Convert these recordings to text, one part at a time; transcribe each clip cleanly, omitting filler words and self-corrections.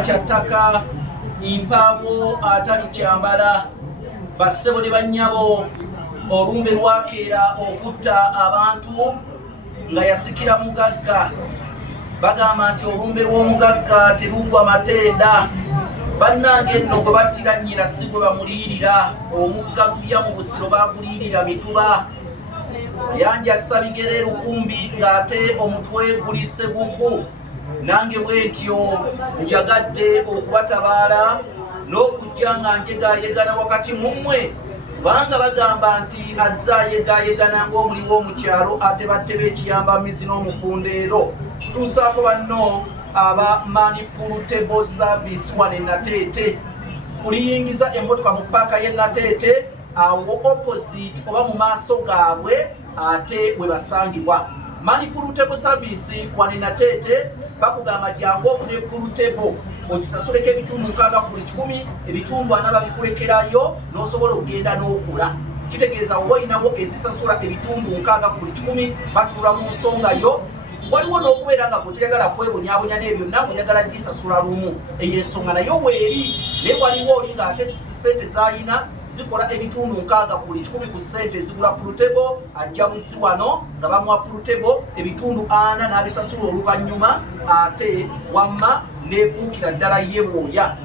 Kyataka impabo atali kyambala bassebo ne bannyabo olumbe lwakeera okutta abantu nga yasikira mugagga. Bagamba nti olumbe lw'omugagga teruggwa matenda. Bannange nno gwe battira nnyina si gwe bamuliirira. Omugga lubya mu busiro baguliirira mituba. Yanja sabigere lukumbi ng'ate omutwe gulisse guku. Nange bwentyo njagadde okubatabaala n'okujja nga njegaayegana wakati mu mmwe, kubanga bagamba nti azze ayegaayegana ng'omuliwo mu kyalo ate batte b'ekiyambamizi n'omufundeero. Tutuusaako banno aba Manipulable Service wano e Nateete. Kuliyingiza emmotoka mu paaka y'e Nateete awo opposite oba mu maaso gaabwe ate bwe basangibwa. Manipulable Service wano e Nateete bakugamba jangu ofune pulutebo ogisasuleko ebitundu 6 ku buli 100, ebitundu 4 babikulekerayo n'osobola okugenda n'okula. Kitegeeza oba olinawo ezisasula ebitundu 6 ku buli 100 batulula mu nsonga yo. Waliwo n'okubeera nga goteyagala kwebonyaabonya n'ebyo nawe oyagala gisasula lumu, eyo ensonga nayo weeri. Naye waliwo oli ng'ate ssente z'alina zikola ebitundu 6 ku buli 100 ku ssente ezigula pulutebo, ajja munsi wano nga bamuwa pulutebo ebitundu 4 n'abisasula oluvannyuma ate wamma neefuukira ddala ye bwoya.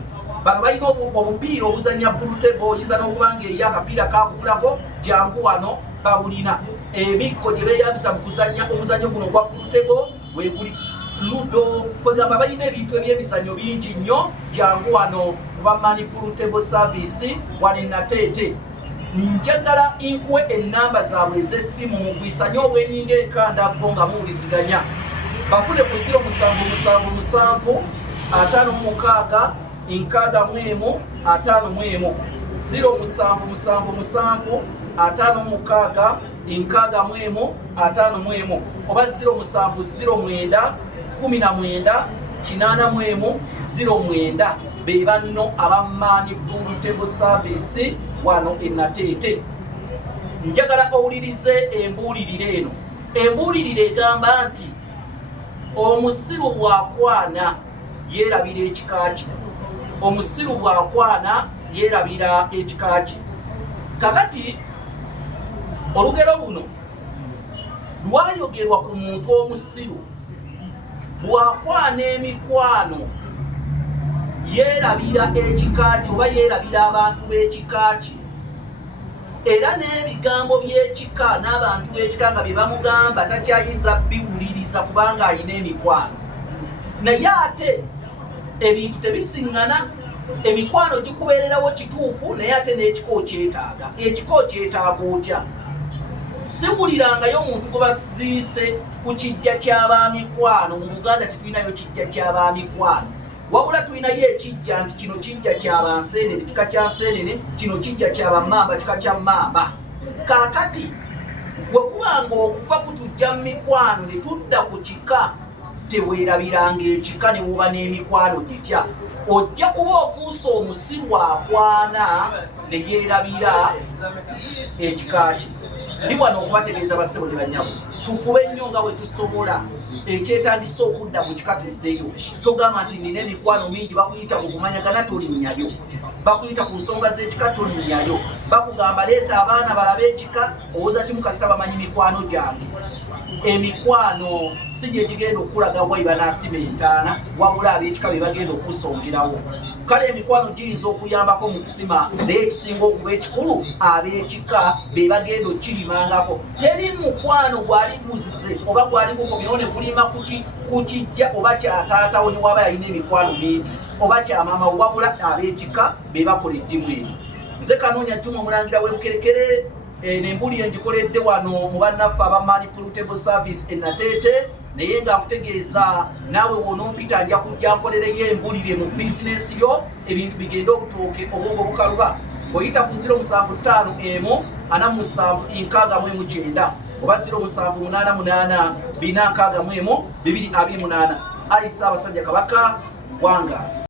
Bano balina obupiira obuzannya pulutebo, oyinza n'okuba ng'eyo akapiira kakugulako jangu wano babulina. Emikko gye beeyambisa mu kuzannya omuzannyo guno ogwa pulutebo weeguli ludo. Kwegamba balina ebintu eby'emizannyo bingi nnyo. Jangu wano kuba Manipulable Service wano e Nateete. Njagala nkuwe ennamba zaabwe ez'essimu mugwisanye obwenyinga enkandaggo nga muwuliziganya. Bafune ku 0777 56 61 51 0777 56 61 51 oba 0709 19 81 09 be banno aba Manipulable Service wano e Nateete. Njagala owulirize embuulirire eno. Embuulirire egamba nti omusiru bw'akwana yeerabira ekika kye. Omusiru bw'akwana yeerabira ekika kye. Kakati olugero luno lwayogerwa ku muntu omusiru bw'akwana emikwano yeerabira ekika kye oba yeerabira abantu b'ekika kye. Era n'ebigambo by'ekika n'abantu b'ekika nga bye bamugamba takyayinza biwuliriza kubanga alina emikwano. Naye ate ebintu tebisiŋŋana. Emikwano gikubeererawo kituufu naye ate n'ekika okyetaaga. Ekika okyetaaga otya? Siwulirangayo omuntu gwe baziise ku kijja ky'abaamikwano. Mu Buganda tetulinayo kijja ky'abaamikwano, wabula tulinayo ekijja nti kino kijja ky'abanseenene kika kya nseenene, kino kijja ky'abamamba kika kya mmamba. Kaakati bwe kubanga okufa kutujja mu mikwano ne tudda ku kika, teweerabiranga ekika ne woba n'emikwano gitya. Ojja kuba ofuuse omusiru akwana ne yeerabira ekika kye. Ndi wano okubategeeza bassebo ne bannyabo, tufube nnyo nga bwe tusobola. Ekyetaagisa okudda mu kika tuddeyo. Togamba nti nina emikwano mingi, bakuyita mu kumanyagana tolinnyayo, bakuyita ku nsonga z'ekika tolinnyayo, bakugamba leeta abaana balabe ekika, owooza ti mukasita bamanyi mikwano gyange. Emikwano si gye gigenda okulaga wayi banaasiba entaana, wabula ab'ekika be bagenda okusongerawo. Kale emikwano giyinza okuyambako mu kusima, naye ekisinga okuba ekikulu ab'ekika be bagenda okkirimangako. Teri mukwano gwali guzze oba gwali gukomyewo ne kulima ku kijja oba kyataatawo ne waba yalina emikwano mingi oba kyamaama, wabula ab'ekika be bakola eddimu eno. Nze Kanoonya Juma Omulangira w'Ebukerekere. N'embuli engikoledde wano mu bannaffe aba Manipulable Service e Nateete. Naye nga nkutegeeza naawe w'onompita nja kujja nkolereyo embulire mu bizinesi yo, ebintu bigenda obutooke obwongo bukaluba. Oyita ku 075 47 69 oba 0788 461 228. Ayi Ssaabasajja Kabaka wange.